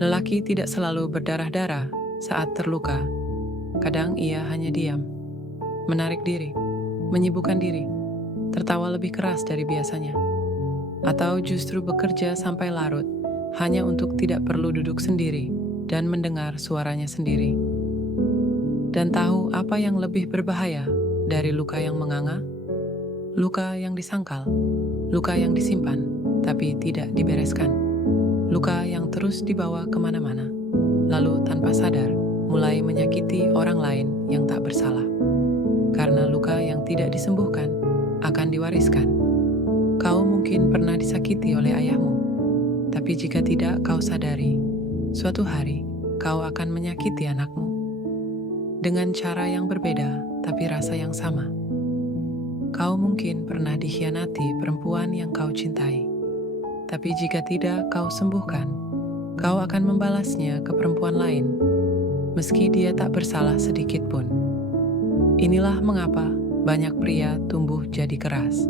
Lelaki tidak selalu berdarah-darah saat terluka. Kadang ia hanya diam, menarik diri, menyibukkan diri, tertawa lebih keras dari biasanya. Atau justru bekerja sampai larut, hanya untuk tidak perlu duduk sendiri dan mendengar suaranya sendiri. Dan tahu apa yang lebih berbahaya dari luka yang menganga? Luka yang disangkal, luka yang disimpan, tapi tidak dibereskan. Luka yang terus dibawa kemana-mana, lalu tanpa sadar mulai menyakiti orang lain yang tak bersalah. Karena luka yang tidak disembuhkan akan diwariskan. Kau mungkin pernah disakiti oleh ayahmu, tapi jika tidak kau sadari, suatu hari kau akan menyakiti anakmu. dengan cara yang berbeda tapi rasa yang sama. Kau mungkin pernah dikhianati perempuan yang kau cintai, tapi jika tidak kau sembuhkan, kau akan membalasnya ke perempuan lain, meski dia tak bersalah sedikit pun. Inilah mengapa banyak pria tumbuh jadi keras,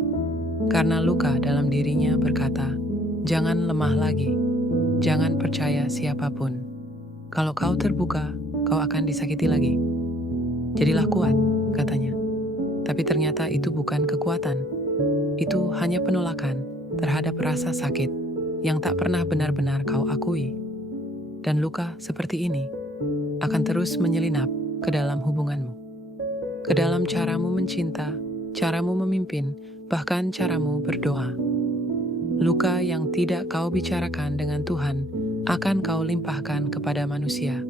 karena luka dalam dirinya berkata, "Jangan lemah lagi, jangan percaya siapapun. Kalau kau terbuka, kau akan disakiti lagi. Jadilah kuat," katanya. Tapi ternyata itu bukan kekuatan. Itu hanya penolakan terhadap rasa sakit yang tak pernah benar-benar kau akui. Dan luka seperti ini akan terus menyelinap ke dalam hubunganmu, ke dalam caramu mencinta, caramu memimpin, bahkan caramu berdoa. Luka yang tidak kau bicarakan dengan Tuhan akan kau limpahkan kepada manusia.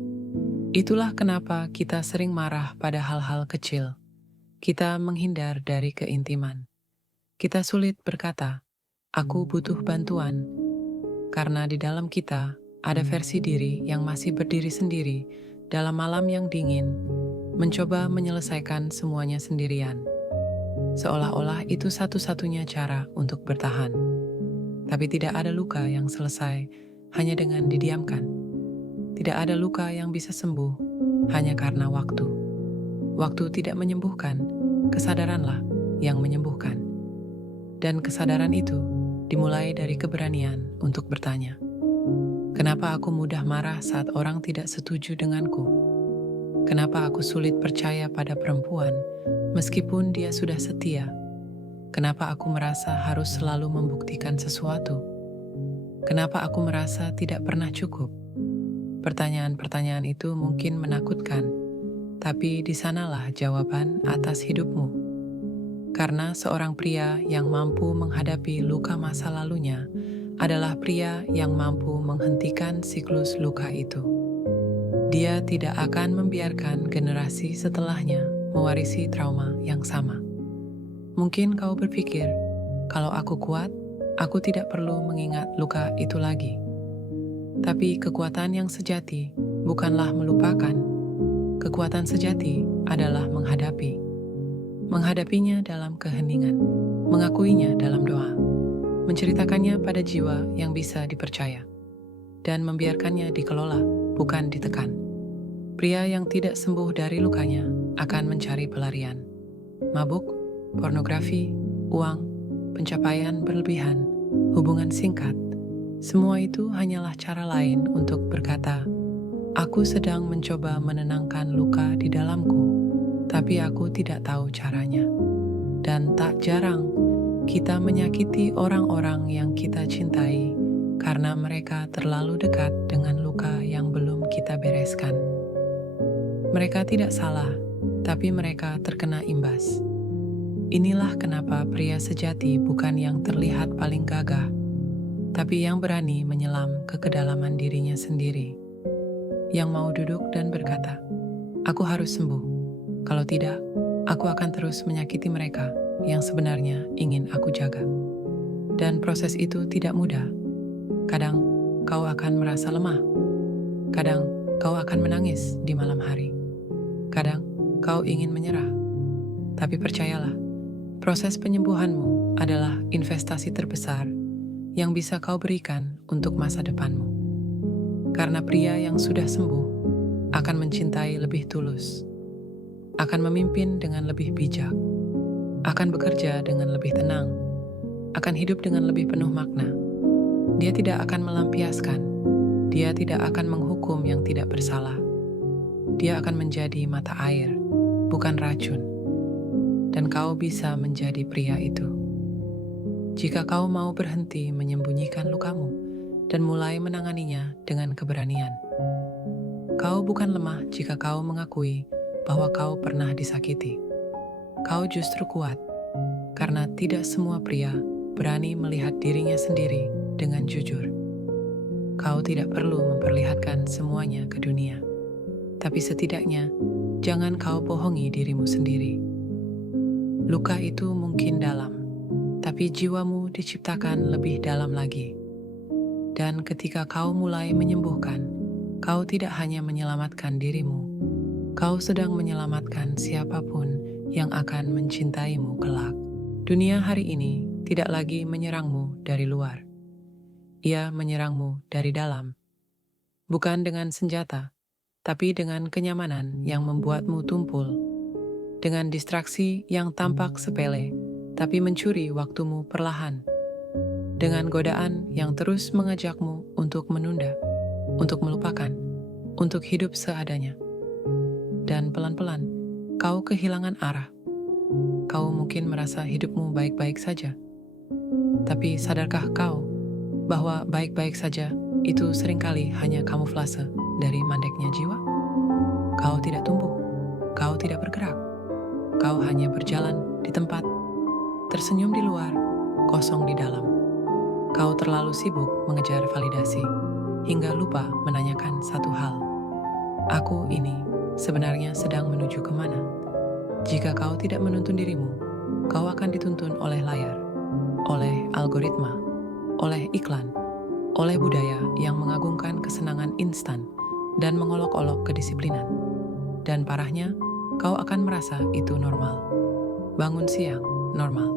Itulah kenapa kita sering marah pada hal-hal kecil. Kita menghindar dari keintiman. Kita sulit berkata, "Aku butuh bantuan," karena di dalam kita ada versi diri yang masih berdiri sendiri dalam malam yang dingin, mencoba menyelesaikan semuanya sendirian. Seolah-olah itu satu-satunya cara untuk bertahan. Tapi tidak ada luka yang selesai hanya dengan didiamkan. Tidak ada luka yang bisa sembuh hanya karena waktu. Waktu tidak menyembuhkan, kesadaranlah yang menyembuhkan. Dan kesadaran itu dimulai dari keberanian untuk bertanya, "Kenapa aku mudah marah saat orang tidak setuju denganku? Kenapa aku sulit percaya pada perempuan meskipun dia sudah setia? Kenapa aku merasa harus selalu membuktikan sesuatu? Kenapa aku merasa tidak pernah cukup?" Pertanyaan-pertanyaan itu mungkin menakutkan, tapi di sanalah jawaban atas hidupmu. Karena seorang pria yang mampu menghadapi luka masa lalunya adalah pria yang mampu menghentikan siklus luka itu. Dia tidak akan membiarkan generasi setelahnya mewarisi trauma yang sama. Mungkin kau berpikir, kalau aku kuat, aku tidak perlu mengingat luka itu lagi. Tapi kekuatan yang sejati bukanlah melupakan. Kekuatan sejati adalah menghadapi. Menghadapinya dalam keheningan, mengakuinya dalam doa, menceritakannya pada jiwa yang bisa dipercaya, dan membiarkannya dikelola, bukan ditekan. Pria yang tidak sembuh dari lukanya akan mencari pelarian. Mabuk, pornografi, uang, pencapaian berlebihan, hubungan singkat, semua itu hanyalah cara lain untuk berkata, "Aku sedang mencoba menenangkan luka di dalamku, tapi aku tidak tahu caranya." Dan tak jarang kita menyakiti orang-orang yang kita cintai karena mereka terlalu dekat dengan luka yang belum kita bereskan. Mereka tidak salah, tapi mereka terkena imbas. Inilah kenapa pria sejati bukan yang terlihat paling gagah, tapi yang berani menyelam ke kedalaman dirinya sendiri. Yang mau duduk dan berkata, "Aku harus sembuh. Kalau tidak, aku akan terus menyakiti mereka yang sebenarnya ingin aku jaga." Dan proses itu tidak mudah. Kadang kau akan merasa lemah. Kadang kau akan menangis di malam hari. Kadang kau ingin menyerah. Tapi percayalah, proses penyembuhanmu adalah investasi terbesar yang bisa kau berikan untuk masa depanmu. Karena pria yang sudah sembuh akan mencintai lebih tulus, akan memimpin dengan lebih bijak, akan bekerja dengan lebih tenang, akan hidup dengan lebih penuh makna. Dia tidak akan melampiaskan, dia tidak akan menghukum yang tidak bersalah. Dia akan menjadi mata air, bukan racun. Dan kau bisa menjadi pria itu. Jika kau mau berhenti menyembunyikan lukamu dan mulai menanganinya dengan keberanian. Kau bukan lemah jika kau mengakui bahwa kau pernah disakiti. Kau justru kuat, karena tidak semua pria berani melihat dirinya sendiri dengan jujur. Kau tidak perlu memperlihatkan semuanya ke dunia, tapi setidaknya jangan kau bohongi dirimu sendiri. Luka itu mungkin dalam, tapi jiwamu diciptakan lebih dalam lagi. Dan ketika kau mulai menyembuhkan, kau tidak hanya menyelamatkan dirimu, Kau sedang menyelamatkan siapapun yang akan mencintaimu kelak. Dunia hari ini tidak lagi menyerangmu dari luar. Ia menyerangmu dari dalam. Bukan dengan senjata, tapi dengan kenyamanan yang membuatmu tumpul. Dengan distraksi yang tampak sepele, tapi mencuri waktumu perlahan. Dengan godaan yang terus mengajakmu untuk menunda, untuk melupakan, untuk hidup seadanya. Dan pelan-pelan, kau kehilangan arah. Kau mungkin merasa hidupmu baik-baik saja. Tapi sadarkah kau bahwa baik-baik saja itu seringkali hanya kamuflase dari mandeknya jiwa? Kau tidak tumbuh, kau tidak bergerak. Kau hanya berjalan di tempat, tersenyum di luar, kosong di dalam. Kau terlalu sibuk mengejar validasi, hingga lupa menanyakan satu hal. Aku ini sebenarnya sedang menuju kemana? Jika kau tidak menuntun dirimu, kau akan dituntun oleh layar, oleh algoritma, oleh iklan, oleh budaya yang mengagungkan kesenangan instan dan mengolok-olok kedisiplinan. Dan parahnya, kau akan merasa itu normal. Bangun siang, normal.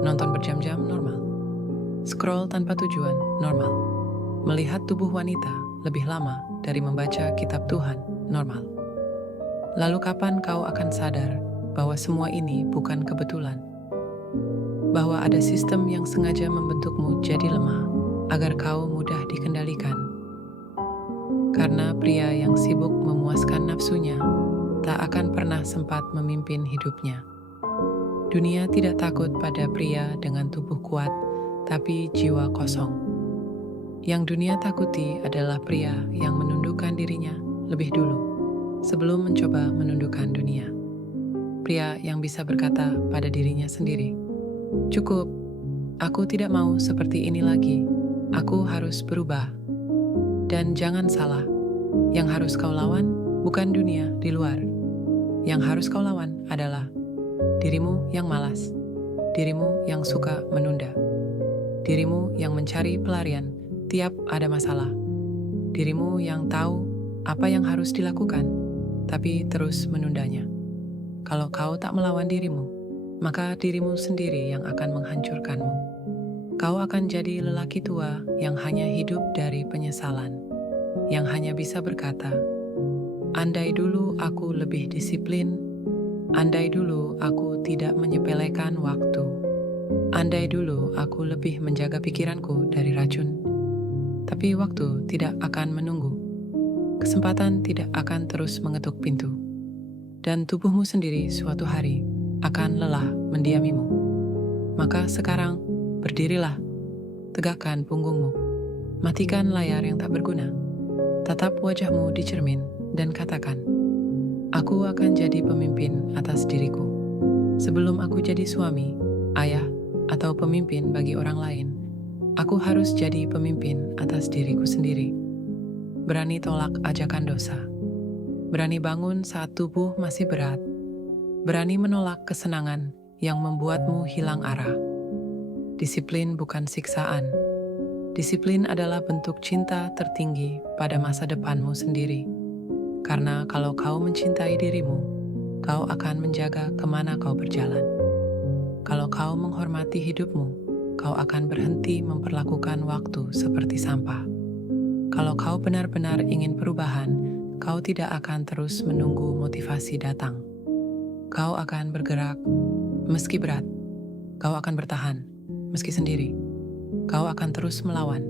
Nonton berjam-jam, normal. Scroll tanpa tujuan, normal. Melihat tubuh wanita lebih lama dari membaca kitab Tuhan, normal. Lalu kapan kau akan sadar bahwa semua ini bukan kebetulan? Bahwa ada sistem yang sengaja membentukmu jadi lemah agar kau mudah dikendalikan. Karena pria yang sibuk memuaskan nafsunya tak akan pernah sempat memimpin hidupnya. Dunia tidak takut pada pria dengan tubuh kuat, tapi jiwa kosong. Yang dunia takuti adalah pria yang menundukkan dirinya lebih dulu, sebelum mencoba menundukkan dunia. Pria yang bisa berkata pada dirinya sendiri, "Cukup, aku tidak mau seperti ini lagi, aku harus berubah." Dan jangan salah, yang harus kau lawan bukan dunia di luar. Yang harus kau lawan adalah dirimu yang malas, dirimu yang suka menunda, dirimu yang mencari pelarian tiap ada masalah, dirimu yang tahu apa yang harus dilakukan, tapi terus menundanya. Kalau kau tak melawan dirimu, maka dirimu sendiri yang akan menghancurkanmu. Kau akan jadi lelaki tua yang hanya hidup dari penyesalan, yang hanya bisa berkata, "Andai dulu aku lebih disiplin, andai dulu aku tidak menyepelekan waktu, andai dulu aku lebih menjaga pikiranku dari racun." Tapi waktu tidak akan menunggu. Kesempatan tidak akan terus mengetuk pintu. Dan tubuhmu sendiri suatu hari akan lelah mendiamimu. Maka sekarang berdirilah, tegakkan punggungmu, matikan layar yang tak berguna, tatap wajahmu di cermin, dan katakan, "Aku akan jadi pemimpin atas diriku. Sebelum aku jadi suami, ayah, atau pemimpin bagi orang lain, aku harus jadi pemimpin atas diriku sendiri." Berani tolak ajakan dosa. Berani bangun saat tubuh masih berat. Berani menolak kesenangan yang membuatmu hilang arah. Disiplin bukan siksaan. Disiplin adalah bentuk cinta tertinggi pada masa depanmu sendiri. Karena kalau kau mencintai dirimu, kau akan menjaga kemana kau berjalan. Kalau kau menghormati hidupmu, kau akan berhenti memperlakukan waktu seperti sampah. Kalau kau benar-benar ingin perubahan, kau tidak akan terus menunggu motivasi datang. Kau akan bergerak meski berat. Kau akan bertahan meski sendiri. Kau akan terus melawan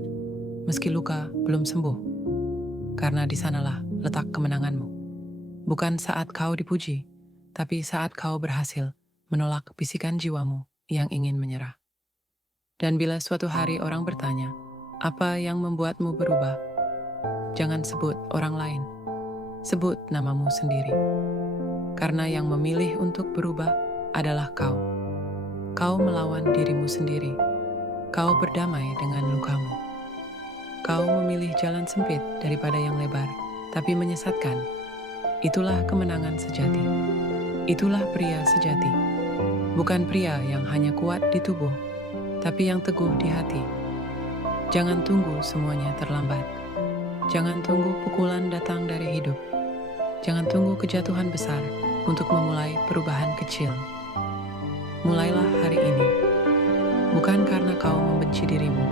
meski luka belum sembuh. Karena di sanalah letak kemenanganmu. Bukan saat kau dipuji, tapi saat kau berhasil menolak bisikan jiwamu yang ingin menyerah. Dan bila suatu hari orang bertanya, apa yang membuatmu berubah? Jangan sebut orang lain, sebut namamu sendiri. Karena yang memilih untuk berubah adalah kau. Kau melawan dirimu sendiri. Kau berdamai dengan lukamu. Kau memilih jalan sempit daripada yang lebar, tapi menyesatkan. Itulah kemenangan sejati. Itulah pria sejati. Bukan pria yang hanya kuat di tubuh, tapi yang teguh di hati. Jangan tunggu semuanya terlambat. Jangan tunggu pukulan datang dari hidup. Jangan tunggu kejatuhan besar untuk memulai perubahan kecil. Mulailah hari ini, bukan karena kau membenci dirimu,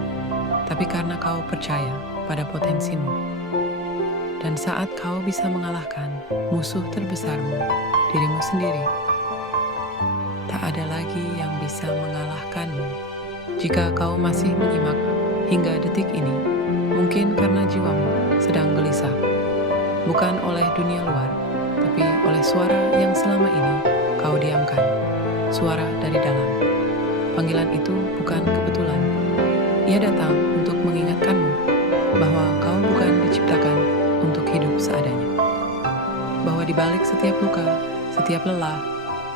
tapi karena kau percaya pada potensimu. Dan saat kau bisa mengalahkan musuh terbesarmu, dirimu sendiri, tak ada lagi yang bisa mengalahkanmu. Jika kau masih menyimak hingga detik ini, mungkin karena jiwamu sedang gelisah, bukan oleh dunia luar, tapi oleh suara yang selama ini kau diamkan, suara dari dalam. Panggilan itu bukan kebetulan. Ia datang untuk mengingatkanmu bahwa kau bukan diciptakan untuk hidup seadanya. Bahwa di balik setiap luka, setiap lelah,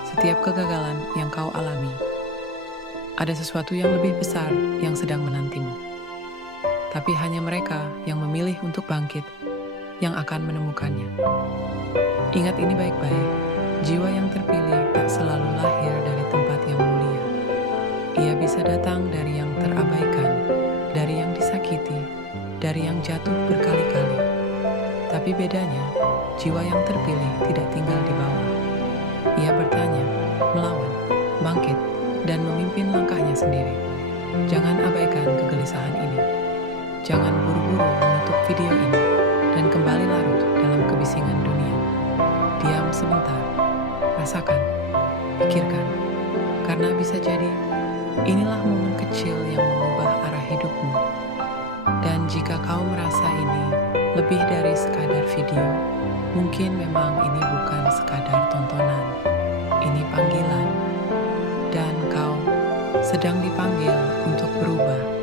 setiap kegagalan yang kau alami, ada sesuatu yang lebih besar yang sedang menantimu. Tapi hanya mereka yang memilih untuk bangkit yang akan menemukannya. Ingat ini baik-baik, jiwa yang terpilih tak selalu lahir dari tempat yang mulia. Ia bisa datang dari yang terabaikan, dari yang disakiti, dari yang jatuh berkali-kali. Tapi bedanya, jiwa yang terpilih tidak tinggal di bawah. Ia bertanya, melawan, bangkit, dan memimpin langkahnya sendiri. Jangan abaikan kegelisahan ini. Jangan buru-buru menutup video ini dan kembali larut dalam kebisingan dunia. Diam sebentar, rasakan, pikirkan, karena bisa jadi inilah momen kecil yang mengubah arah hidupmu. Dan jika kau merasa ini lebih dari sekadar video, mungkin memang ini bukan sekadar tontonan, ini panggilan. Dan kau sedang dipanggil untuk berubah.